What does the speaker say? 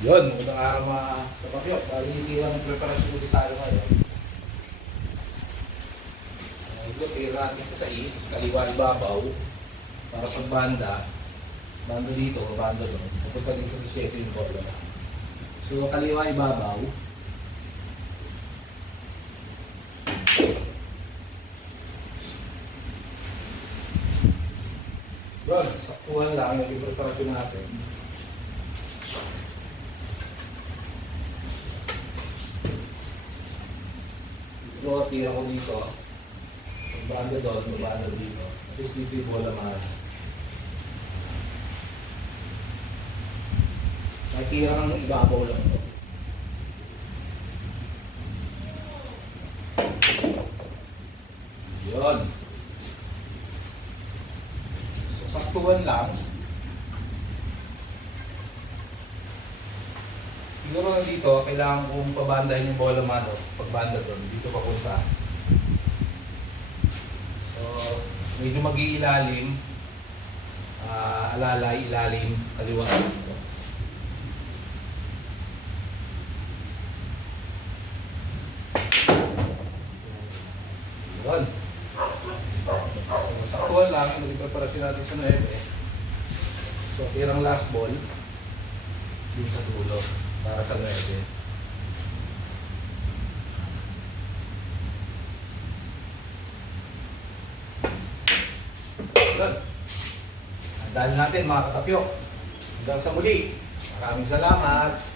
Yun, magandang araw mga kapatid. Bali, ilang preparasyon ulit tayo ngayon. Ito, tira natin sa sais, kaliwa ibabaw, para pag banda dito, banda doon, papunta dito sa 7 yung bola. So, kaliwa ibabaw. Yun, saktuhan lang yung preparasyon natin. Ito, tira ko dito. Magbanda doon, magbanda dito. At least dito yung bola nakitira kang ibabaw lang ito. Yun. So, saktuhan lang. Siguro na dito, kailangan kong pabandahin yung bola mano. Pagbanda doon, dito papunta. So, medyo mag-iilalim. Alalay, ilalim, kaliwa. Yun. So, saktuhan lang. Nag-preparasyon natin sa 9. So, tirang last ball. Din sa dulo. Para sa 9. Yun. Ang dahil natin mga katapyok. Hanggang sa muli. Maraming salamat.